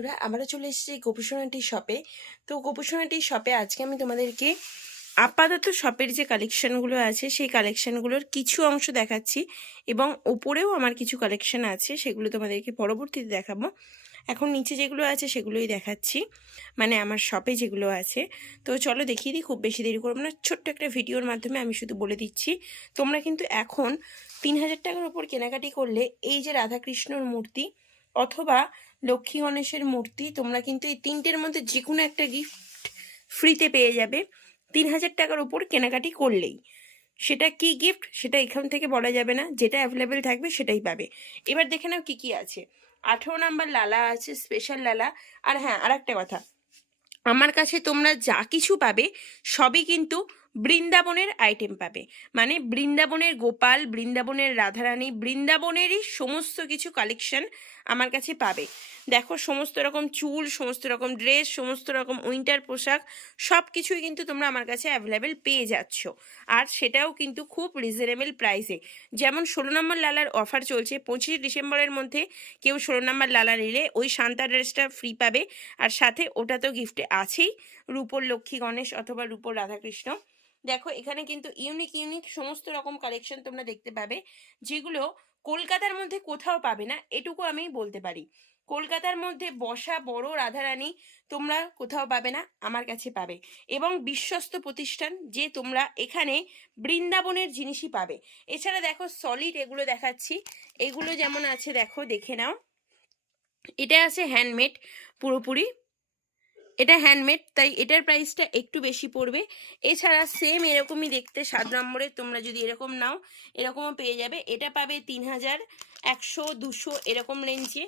বন্ধুরা, আমরা চলে এসেছি গোপুসোনাটি শপে। তো গোপুসোনাটি শপে আজকে আমি তোমাদেরকে আপাতত শপের যে কালেকশনগুলো আছে, সেই কালেকশনগুলোর কিছু অংশ দেখাচ্ছি এবং ওপরেও আমার কিছু কালেকশন আছে, সেগুলো তোমাদেরকে পরবর্তীতে দেখাবো। এখন নিচে যেগুলো আছে, সেগুলোই দেখাচ্ছি মানে আমার শপে যেগুলো আছে। তো চলো দেখিয়ে দিই, খুব বেশি দেরি করব না, ছোট্ট একটা ভিডিওর মাধ্যমে আমি শুধু বলে দিচ্ছি, তোমরা কিন্তু এখন তিন হাজার টাকার ওপর কেনাকাটি করলে এই যে রাধাকৃষ্ণর মূর্তি অথবা লক্ষ্মী গণেশের মূর্তি, তোমরা কিন্তু এই তিনটের মধ্যে যে কোনো একটা গিফট ফ্রিতে পেয়ে যাবে। তিন হাজার টাকার ওপর কেনাকাটি করলেই। সেটা কি গিফট সেটা এখান থেকে বলা যাবে না। যেটা অ্যাভেলেবেল থাকবে সেটাই পাবে। এবার দেখে নাও কী কী আছে। আঠেরো নাম্বার লালা আছে স্পেশাল লালা। আর হ্যাঁ আর একটা কথা। আমার কাছে তোমরা যা কিছু পাবে, সবই কিন্তু বৃন্দাবনের আইটেম পাবে। মানে বৃন্দাবনের গোপাল, বৃন্দাবনের রাধারানী, বৃন্দাবনেরই সমস্ত কিছু কালেকশন আমার কাছে পাবে। দেখো, সমস্ত রকম চুল, সমস্ত রকম ড্রেস সমস্ত রকম উইন্টার পোশাক সব কিছুই কিন্তু তোমরা আমার কাছে অ্যাভেলেবেল পেয়ে যাচ্ছ। আর সেটাও কিন্তু খুব রিজনেবল প্রাইসে যেমন ষোলো নম্বর লালার অফার চলছে, পঁচিশে ডিসেম্বরের মধ্যে কেউ ষোলো নম্বর লালা নিলে ওই শান্তা ড্রেসটা ফ্রি পাবে। আর সাথে ওটা তো গিফটে আছেই। রূপর লক্ষ্মী গণেশ অথবা রূপর রাধাকৃষ্ণ। দেখো, এখানে কিন্তু ইউনিক ইউনিক সমস্ত রকম কালেকশন তোমরা দেখতে পাবে, যেগুলো কলকাতার মধ্যে কোথাও পাবে না, এটুকু আমি বলতে পারি। কলকাতার মধ্যে বসা বড় রাধারানী তোমরা কোথাও পাবে না, আমার কাছে পাবে। এবং বিশ্বস্ত প্রতিষ্ঠান যে তোমরা এখানে বৃন্দাবনের জিনিসই পাবে। এছাড়া দেখো সলিড এগুলো দেখাচ্ছি। এগুলো যেমন আছে, দেখো, দেখে নাও। এটা আছে হ্যান্ডমেড পুরোপুরি। এটা হ্যান্ডমেড তাই এটার প্রাইসটা একটু বেশি পড়বে। এছাড়া সেম এরকমই দেখতে সাত নম্বরে, তোমরা যদি এরকম নাও, এরকমও পেয়ে যাবে। এটা পাবে তিন হাজার একশো, দুশো এরকম রেঞ্জে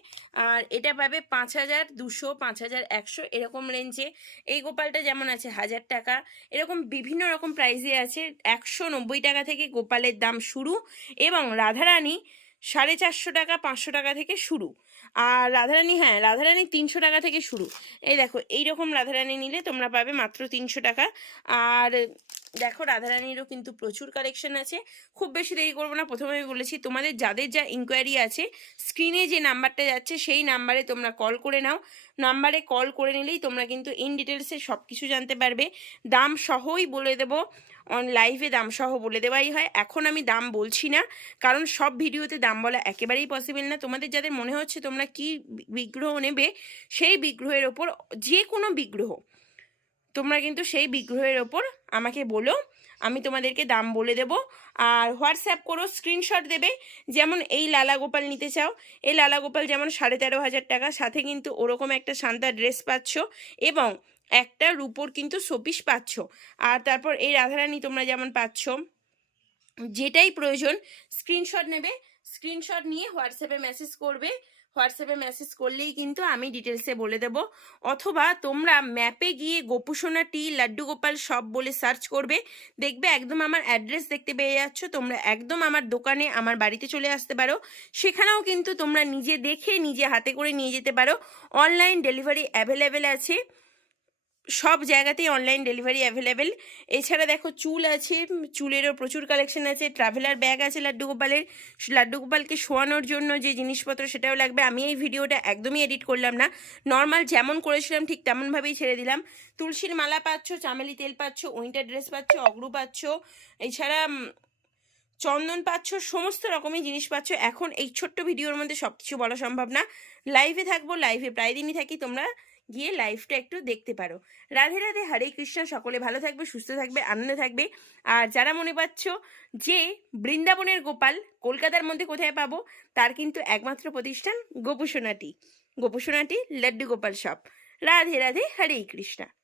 আর এটা পাবে পাঁচ হাজার দুশো পাঁচ হাজার একশো এরকম রেঞ্জে এই গোপালটা যেমন আছে, হাজার টাকা। এরকম বিভিন্ন রকম প্রাইসে আছে। একশো নব্বই টাকা থেকে গোপালের দাম শুরু এবং রাধারানী সাড়ে চারশো টাকা, পাঁচশো টাকা থেকে শুরু। আর রাধারানী হ্যাঁ রাধারানী তিনশো টাকা থেকে শুরু। এই দেখো, এইরকম রাধারানী নিলে তোমরা পাবে মাত্র তিনশো টাকা। আর দেখো রাধারানীরও কিন্তু প্রচুর কালেকশন আছে। খুব বেশি দেরি করব না। প্রথমে আমি বলেছি, তোমাদের যাদের যা ইনকোয়ারি আছে স্ক্রিনে যে নাম্বারটা যাচ্ছে, সেই নাম্বারে তোমরা কল করে নাও। নাম্বারে কল করে নিলেই তোমরা কিন্তু ইন ডিটেলসে সব কিছু জানতে পারবে। দাম সহই বলে দেবো। অন লাইভে দাম সহ বলে দেওয়াই হয়। এখন আমি দাম বলছি না, কারণ সব ভিডিওতে দাম বলা একেবারেই পসিবল না। তোমাদের যাদের মনে হচ্ছে তোমরা কি বিগ্রহ নেবে, সেই বিগ্রহের ওপর যে কোনো বিগ্রহ তোমরা কিন্তু সেই বিগ্রহের ওপর আমাকে বলো, আমি তোমাদেরকে দাম বলে দেব। আর হোয়াটসঅ্যাপ করো, স্ক্রিনশট দেবে, যেমন এই লালা গোপাল নিতে চাও। এই লালা গোপাল যেমন সাড়ে তেরো হাজার টাকা, সাথে কিন্তু ওরকম একটা শান্তা ড্রেস পাচ্ছ এবং একটা রুপোর কিন্তু শোপিস পাচ্ছ। আর তারপর এই রাধারানী তোমরা যেমন পাচ্ছ, যেটাই প্রয়োজন, স্ক্রিনশট নেবে, স্ক্রিনশট নিয়ে হোয়াটসঅ্যাপে মেসেজ করবে। হোয়াটসঅ্যাপে মেসেজ করলেই কিন্তু আমি ডিটেলসে বলে দেব। অথবা তোমরা ম্যাপে গিয়ে গোপুসোনা টি লাড্ডু গোপাল সব বলে সার্চ করবে। দেখবে একদম আমার অ্যাড্রেস দেখতে পেয়ে যাচ্ছ। তোমরা একদম আমার দোকানে আমার বাড়িতে চলে আসতে পারো। সেখানেও কিন্তু তোমরা নিজে দেখে নিজে হাতে করে নিয়ে যেতে পারো। অনলাইন ডেলিভারি অ্যাভেলেবেল আছে। সব জায়গাতেই অনলাইন ডেলিভারি অ্যাভেলেবেল এছাড়া দেখো চুল আছে চুলেরও প্রচুর কালেকশন আছে ট্রাভেলার ব্যাগ আছে লাড্ডু গোপালের। লাড্ডু গোপালকে শোয়ানোর জন্য যে জিনিসপত্র সেটাও লাগবে। আমি এই ভিডিওটা একদমই এডিট করলাম না। নর্মাল যেমন করেছিলাম ঠিক তেমনভাবেই ছেড়ে দিলাম। তুলসীর মালা পাচ্ছ, চামেলি তেল পাচ্ছ উইন্টার ড্রেস পাচ্ছ, অগ্রু পাচ্ছ, এছাড়া চন্দন পাচ্ছ, সমস্ত রকমের জিনিস পাচ্ছ। এখন এই ছোট্ট ভিডিওর মধ্যে সব কিছু বলা সম্ভব না। লাইভে থাকব লাইভে প্রায় দিনই থাকি, তোমরা গিয়ে লাইভটা একটু দেখতে পারো। রাধে রাধে, হরে কৃষ্ণ, সকলে ভালো থাকবে, সুস্থ থাকবে, আনন্দে থাকবে। আর যারা মনে পাচ্ছ যে বৃন্দাবনের গোপাল কলকাতার মধ্যে কোথায় পাবো, তার কিন্তু একমাত্র প্রতিষ্ঠান গোপুসোনাটি। গোপুসোনাটি, লাড্ডু গোপাল শপ রাধে রাধে, হরে কৃষ্ণা।